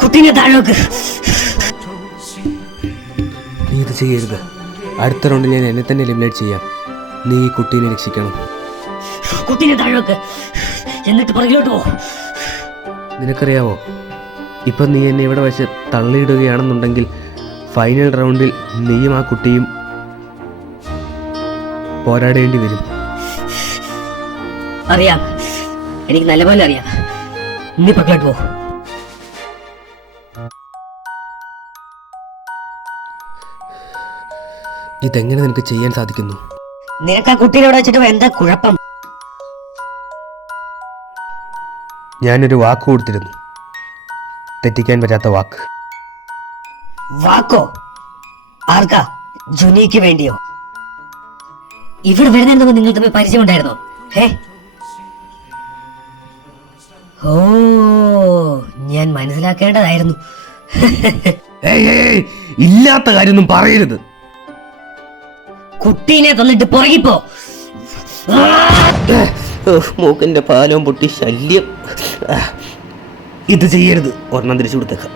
കുട്ടീനെ താഴോക്ക്. നീ ഇത് ചെയ്യരുത്. അടുത്ത റൗണ്ടിൽ ഞാൻ എന്നെ തന്നെ എലിമിനേറ്റ് ചെയ്യാം. നീ ഈ കുട്ടീനെ രക്ഷിക്കണം. കുട്ടീനെ താഴോക്ക്, എന്നിട്ട് പുറകിലോട്ട് പോ. നിനക്കറിയാവോ, ഇപ്പം നീ എന്നെ ഇവിടെ വെച്ച് തള്ളിയിടുകയാണെന്നുണ്ടെങ്കിൽ ഫൈനൽ റൗണ്ടിൽ നീയും ആ കുട്ടിയും പോരാടേണ്ടി വരും. അറിയാം, എനിക്ക് നല്ലപോലെ അറിയാം. നീ പുറകിലോട്ട് പോ. ഇതെങ്ങനെ നിനക്ക് ചെയ്യാൻ സാധിക്കുന്നു? നിനക്ക് ആ കുട്ടീനെ ഇവിടെ വെച്ചിട്ട് എന്താ കുഴപ്പം? ഞാനൊരു വാക്ക് കൊടുത്തിരുന്നു, തെറ്റിക്കാൻ പറ്റാത്ത വാക്ക്. വാക്കോ? ആർക്കാ? ജുനിക്ക് വേണ്ടിയോ? ഇവിടെ വരുന്നതിന് നിങ്ങൾ തമ്മിൽ പരിചയം ഉണ്ടായിരുന്നോ? ഓ, ഞാൻ മനസ്സിലാക്കേണ്ടതായിരുന്നു. ഇല്ലാത്ത കാര്യമൊന്നും പറയരുത്. കുട്ടീനെ തന്നിട്ട് പുറകിപ്പോ. മൂക്കിന്റെ പാലവും പൊട്ടി ശല്യം. ഇത് ചെയ്യരുത്. ഒരെണ്ണം തിരിച്ചു കൊടുത്തേക്ക.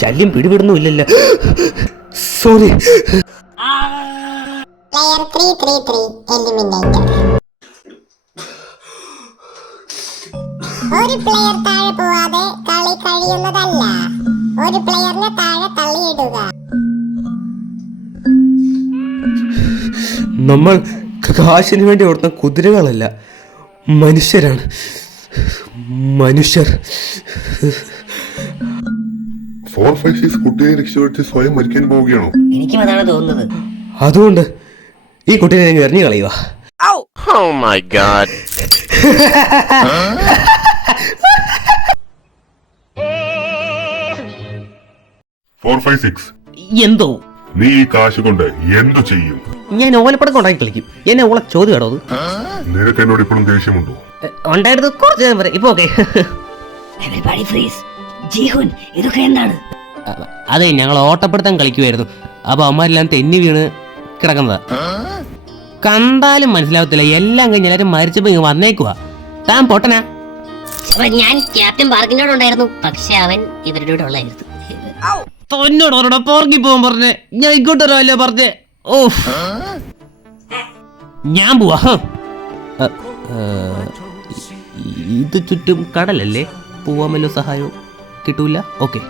ശല്യം പിടിപെടുന്നില്ലല്ലോ. സോറി. Player 333 eliminated. ഒരു പ്ലെയർ താഴെ പോവാതെ കളി കഴിയുന്നതല്ല. ഒരു പ്ലെയറിനെ താഴെ തള്ളിയിടുക. നമ്മൾ കാശിന് വേണ്ടി ഓടുന്ന കുതിരകളല്ല, മനുഷ്യരാണ്. മനുഷ്യർ. 456 കുട്ടിയെ രക്ഷപ്പെടുത്തി സ്വയം മരിക്കാൻ പോവുകയാണോ? എനിക്കും അതാണ് തോന്നുന്നത്. അതുകൊണ്ട് ഈ കുട്ടീനെ ഞങ്ങൾ എറിഞ്ഞു കളയുക. Oh my god. എന്തോ നീ ഈ കാശ് കൊണ്ട് എന്തു ചെയ്യും? ഞാൻ ഓലപ്പടക്കം ഉണ്ടാക്കി കളിക്കും. എന്നെ ഓളെ ചോദ്യം കേട്ടോ. നിനക്ക് എന്നോട് ഇപ്പോഴും ദേഷ്യമുണ്ടോ? ഉണ്ടായിരുന്നു കുറച്ച് നേരം വരെ. ഇപ്പൊ ഓക്കെ. ഇതൊക്കെ എന്താണ്? അതെ, ഞങ്ങൾ ഓട്ടപ്പെടുത്താൻ കളിക്കുമായിരുന്നു. അപ്പൊ അമ്മമാരെല്ലാം തെന്നി വീണ് കിടക്കുന്നതാ. കണ്ടാലും മനസ്സിലാവത്തില്ല. എല്ലാം കഴിഞ്ഞ് എല്ലാരും മരിച്ചപ്പോ ഇങ്ങ് വന്നേക്കുവാ. താൻ പൊട്ടനാ? ഞാൻ ക്യാപ്റ്റൻ പാർക്കിനോടുണ്ടായിരുന്നു, പക്ഷെ അവൻ ഇവരുടെ കൂടെ ഉള്ളായിരുന്നു. തൊന്നോടോടെ പോർക്കി പോവാൻ പറഞ്ഞേ. ഞാൻ ഇങ്ങോട്ട് വരാമല്ലോ പറഞ്ഞേ. ഓ, ഞാൻ പോവാ. ഇത് ചുറ്റും കടലല്ലേ? പോവാൻ വല്ല സഹായവും കിട്ടൂല. ഓക്കെ.